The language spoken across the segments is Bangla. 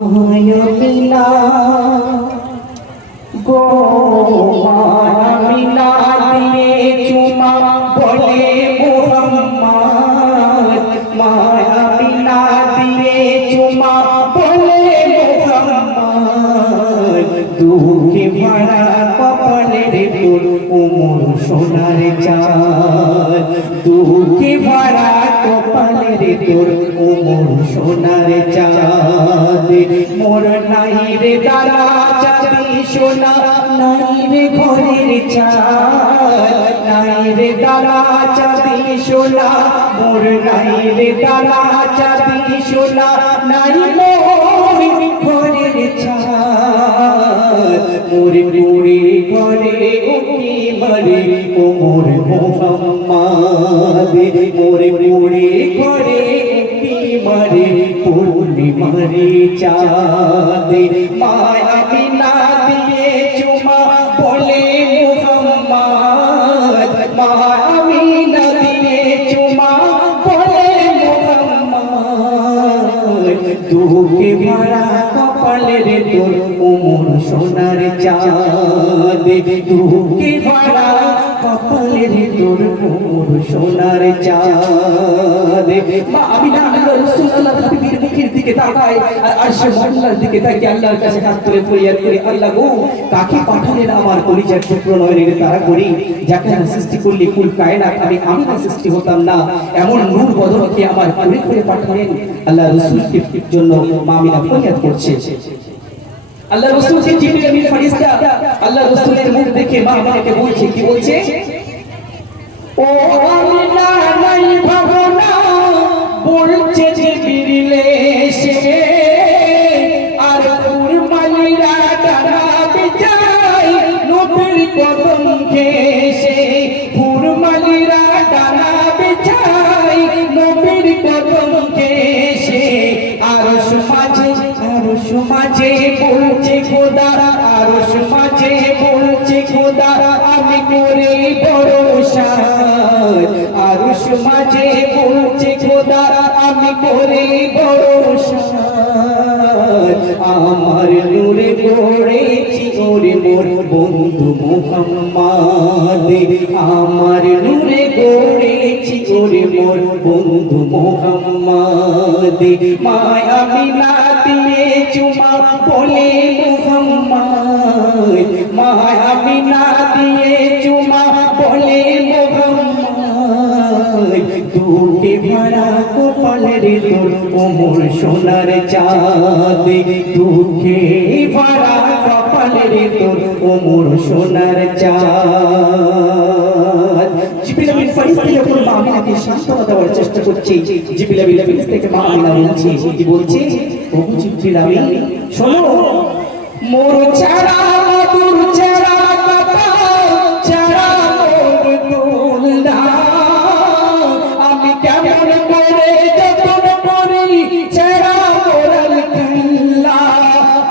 মায়ামিনা গো মায়ামিনা দিয়ে চুমা বলে মুহাম্মদ মায়ামিনা দিয়ে চুমা বলে মুহাম্মদ দুঃখে ভরা কপালের তোর উমর সোনার চাঁদ দুঃখে ভরা কপালের তোর উমর সোনার চাঁদ মোর নাই রে দানা চাঁদি সোনা নাই রে ঘরের চাঁদ নাই রে দানা চাঁদি সোনা মোর নাই রে দানা চাঁদি সোনা নাই মোর ঘরের চাঁদ মোর পুরে ঘরে উকি মরে ও মোর মোহাম্মদ মোর পুরে ঘরে উকি মরে পূর্ণিমারে চাঁদ মায়ামিনা দিয়ে চুমা বলে মুহাম্মদ মায়ামিনা দিয়ে চুমা বলে মুহাম্মদ দুঃখে ভরা কপালের তোর উমর সোনার চাঁদ দুঃখে ভরা কপালের তোর উমর সোনার চাঁদ মা আমিনা রাসূলুল্লাহ নবীর মুখের দিকে তাকায় আর আরশে মহল্লার দিকে তাকিয়ে আল্লাহর কাছে হাত তুলে ফরিয়াদ করে আল্লাহ গো কাকে পাঠালেন আমার কলিজার টুকরো নয়নের তারা করি যাকে আমি সৃষ্টি করলি কুল কায়নাত আমি না সৃষ্টি হতাম না এমন নূর বদনকে আমার করে করে পাঠালেন আল্লাহ রাসূলের জন্য মা আমিনা ফরিয়াদ করছে আল্লাহ রাসূল যে জিবরিল আমিন ফেরেশতা আল্লাহ রাসূলের মুখ দেখে মা আমিনাকে বলছে কি বলছে ও আমিনা নাই ভাবনা বলছে জিবরিল এসে আর কুরবানিরা ডানা বিছাই নবীর কদম ঘেঁষে কুরবানিরা ডানা বিছাই নবীর কদম ঘেঁষে আরশ মাঝে বলছে খোদা আরশ মাঝে বলছে খোদা আমি করে ভরসা আরশ মাঝে বলছে খোদা আমি করে ভরসা আমার নূরে গড়েছি ওরে মোর বন্ধু মুহাম্মদ আমার নূরে গড়েছি ওরে মোর বন্ধু মুহাম্মদ মায়ামিনা দিয়ে চুমা বলে মুহাম্মদ মায়ামিনা দিয়ে চুমা বলে মুহাম্মদ দুঃখে ভরা কপালের তোর উমর সোনার চাঁদ দুঃখে ভরা কপালের তোর উমর সোনার চাঁদ জিবরিল আমিন ফেরেশতা যখন মা আমিনাকে সান্ত্বনা দেওয়ার চেষ্টা করছে জিবরিল আমিন ফেরেশতাকে মা আমিনা বলছে কি বলছে ওগো জিবরিল আমিন শোনো মোর ছাড়া মধুর ছাড়া কথা ছাড়া মোর দুলনা আমি কেমন করে যতন করি ছাড়া মোরাল খেলা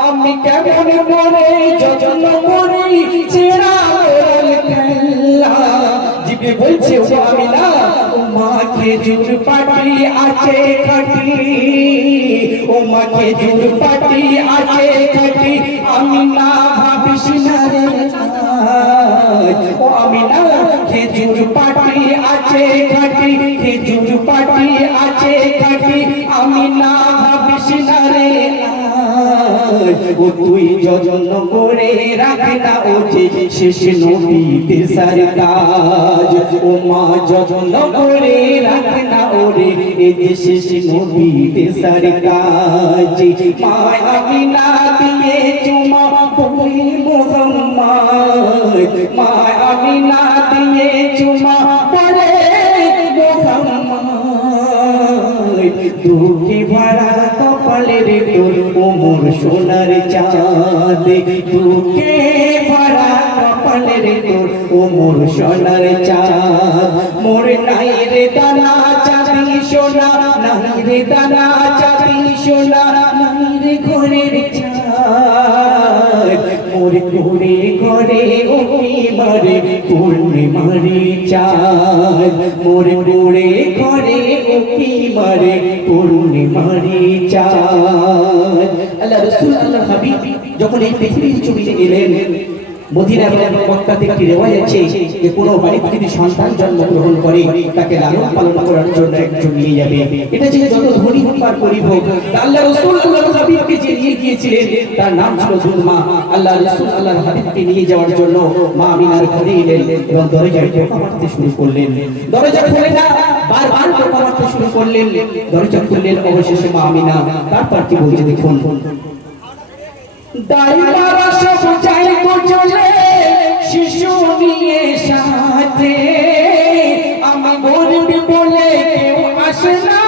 আমি কেমন করে যতন করি ছাড়া মোরাল খেলা জিবে বলছে ও আমিনা ও মা খেজুর পাটি আছে খাটি ও মা খেজুর পাটি আছে খাটি আমি না ভাবিস না রে ও আমিনা খেজুর পাটি আছে খাটি খেজুর পাটি আছে খাটি আমি না ভাবিস না রে ও তুই যত্ন করে রাখে না ও যে শেষ নবীতে সরতাজ ও মা যত্ন করে রাখে না ওরে এই যে শেষ নবীতে সরতাজ মা আমিনা দিয়ে চুমা বলে মুহাম্মদ মা আমিনা দিয়ে চুমা বলে মুহাম্মদ দুঃখে ভরা কপালের তোর উমর সোনার চাঁদ দুঃখে ভরা কপালের তোর উমর সোনার চাঁদ মোর নাই রে দানা চাঁদি সোনা নাই রে দানা চাঁদি সোনা নাই রে ঘরের চাঁদ মোর ঘরে ঘরে উকি মরে পূর্ণিমারে চাঁদ মোর ঘরে ঘরে উকি মরে পূর্ণিমারে চাঁদ। আল্লাহ রাসূল আল্লাহর হাবিব যখন এই পৃথিবীর জমিনে এলেন, মদিনা এবং মক্কাতে একটি রেওয়াজ আছে যে কোনো বাড়িতে যদি সন্তান জন্মগ্রহণ করে তাকে লালন পালন করার জন্য একজন নিয়ে যাবে। এটা যে যত ধনী হোক আর গরিব হোক, আল্লাহ রাসূল আল্লাহর হাবিবকে যে নিয়ে গিয়েছিলেন তার নাম ছিল দুলমা। আল্লাহ রাসূল আল্লাহর হাবিবকে নিয়ে যাওয়ার জন্য মা আমিনার ঘরে এলেন এবং দরজায় টোকা মারতে শুরু করলেন। দরজা খুলে না, বারবার টোকা মারতে শুরু করলেন। দরজা খুললেন অবশেষে মা আমিনা। তারপর কি বলছে দেখুন, দাইমারা সব চাই চলে শিশু নিয়ে সাথে, আমি গরিব বলে কেউ আসে না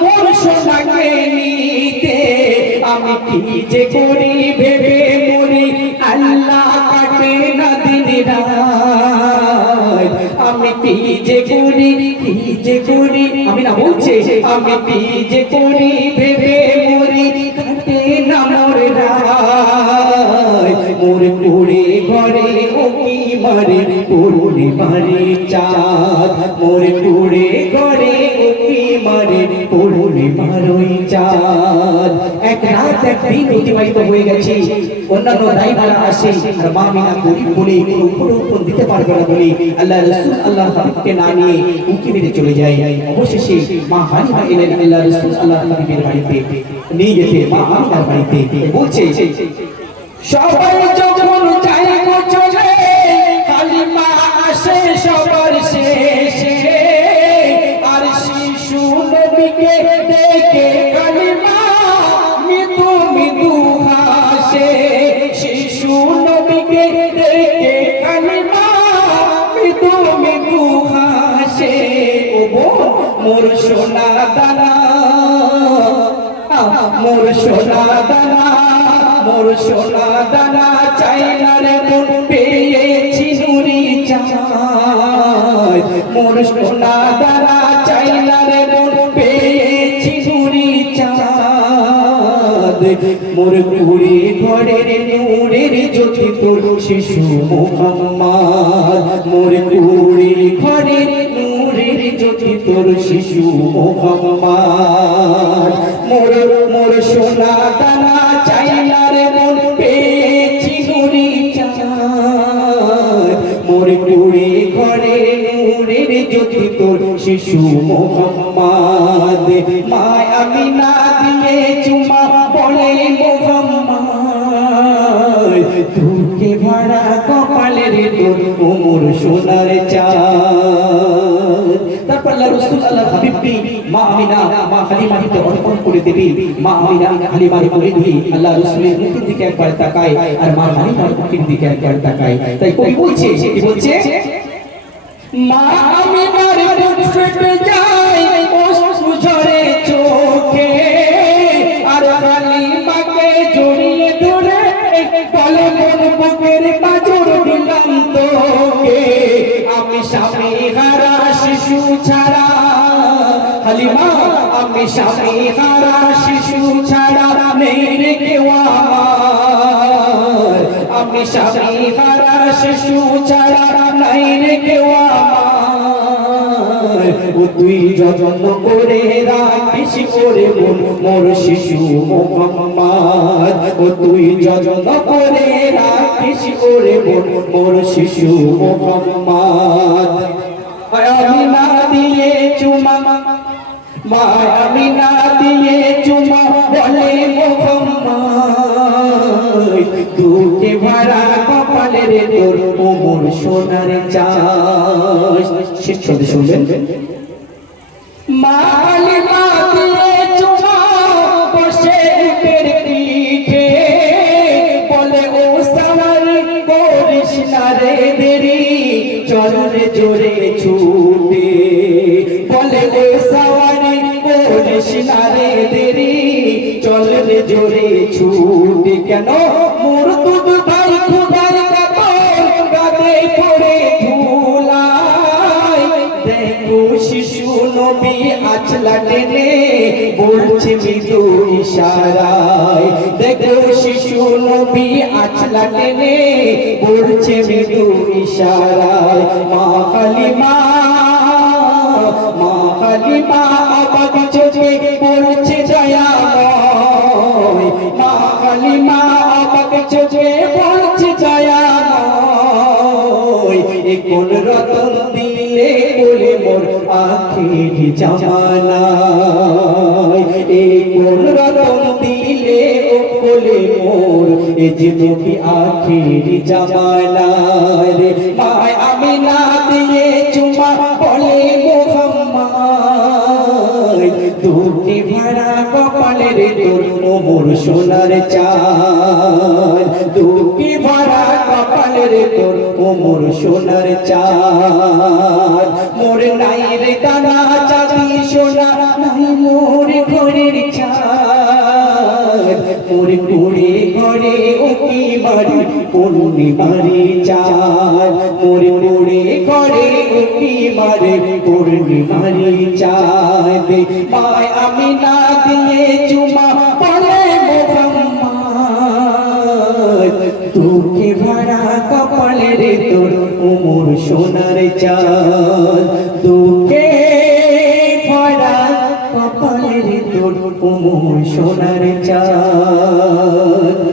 মোর সোনাকে নিতে। আমি কি যে করি ভেবে মরি, আল্লাহ কাটে না দিন রাত। আমি কি যে করি, কি যে করি, আমি না বলছে আমি কি যে করি ভেবে মরি, কাটে না মোর রাত। মোর পুরে ঘরে ও কি মারে পুরে মারে চাঁদ, মোর পুরে ঘরে ও কি মারে পুরে মারোই চাঁদ। এক রাত এক দিন অতিবাহিত হয়ে গেছে, অন্যান্য দায়ীরা আসে আর মা আমিনা গরিব বলে কোনো উপরোপণ দিতে পারবে না বলে আল্লাহ রাসূল আল্লাহর হাবিবকে না নিয়ে উঁকি মেরে চলে যায়। অবশেষে মা হালিমা এলেন আল্লাহ রাসূল আল্লাহর হাবিবের বাড়িতে, নিয়ে যেতে মা আমিনার বাড়িতে বলছে, সবাই যখন যায় চলে হালিমা আসে সবার শেষে, আর শিশু নবীকে দেখে হালিমা মৃদু মৃদু হাসে। শিশু নবীকে দেখে হালিমা মৃদু মৃদু হাসে। ও বোন মোর সোনা দানা, মোর সোনা দানা, মোর সোনা দানা চাই না রে মন পেয়েছি নুরি চাঁদ। মোর সোনা দানা চাই না রে মন পেয়েছি নুরি চাঁদ। মোর কুড়ি ঘরের নূরের জ্যোতি তোর শিশু মুহাম্মদ। মোর কুড়ি ঘরের নূরের জ্যোতি তোর শিশু মুহাম্মদ। মোর মোর সোনা দানা চাই না রে মন পেয়েছি নুরি চাঁদ। মোর কুড়ি ঘরে নূরের জ্যোতি তোর শিশু মুহাম্মদ। মা আমিনা দিয়ে চুমা বলে মুহাম্মদ, তোকে ভরা কপালের তোর মোর সোনার চাঁদ। তারপর আল্লাহ রাসূল আল্লাহর হাবিবকে মা আমিনা মা হালিমাকে অর্পণ করে দেবে। মা আমিনা হালিমার কোলে ধরে আল্লাহ রাসূলের মুখের দিকে একবার তাকায় আর মা হালিমার মুখের দিকে একবার তাকায়। তাই কবি বলছে, কি বলছে, মা আমিনার বুক ফেটে যায় অশ্রু ঝরে চোখে, আর হালিমাকে জড়িয়ে ধরে বলে মন বুকের পাঁজর দিলাম তোকে। আমি স্বামী হারা শিশু ছাড়া, হালিমা আমি স্বামী হারা শিশু ছাড়া নেই রে কেউ আমার। আমি স্বামী হারা শিশু ছাড়া নাই রে কেউ আমার। ও তুই যত্ন করে রাখিস করে মোর শিশু মুহাম্মদ। ও তুই যত্ন করে রাখিস করে মোর শিশু মুহাম্মদ। আমিনা দিয়ে চুমা, মা আমিনা দিয়ে চুমা বলে মুহাম্মদ, দুঃখে ভরা কপালের তোর মোর সোনার চাঁদ। শেষ ছন্দে শুনবেন, মা আমিনা দিয়ে চুমা বসে উটের পিঠে বলে ও সাওয়ার করিস না রে দেরি, চল রে জোরে ছুটে। বলে ও সাওয়ারি করিস না রে দেরি, চল রে জোরে ছুটে। কেন মোর দুধ ভাই খুদার কাপড় গাদে পড়ে ধুলায়, দেখো শিশু নবী আঁচলা টেনে বলছে মৃদু ইশারায়। দেখো শিশু নবী আঁচলা টেনে বলছে মৃদু ইশারায়। মা হালিমা, মা হালিমা অবাক চোখে বলছে দয়াময়। মা হালিমা অবাক চোখে বলছে দয়াময় এ কোন রতন দিলে বলে মোর আখির জামানায় এ কোন রতন দিলে বলে মোর এ যে নবী আখির জামানায় রে মায় আমিনা দিয়ে চুমা বলে মোহাম্মদ দুটি ভরা কপালের তোর মোর সোনার চাঁদ দুটি ভরা কপালের তোর মোর সোনার চাঁদ মোর নাই রে কানা চাঁদি সোনা নাই মোর ঘরের চাঁদ মোর কুড়ে ঘরে উকি মারি পূর্ণি মারি চাঁদ মোর কুড়ে ঘরে উকি মারে পূর্ণি মারি চাঁদ মায় আমিনা দিয়ে চুমা বলে মোহাম্মদ তোকে ভরা কপালের তোর মোর সোনার চাঁদ তোকে ভরা কপালের তোর মোর সোনার চাঁদ।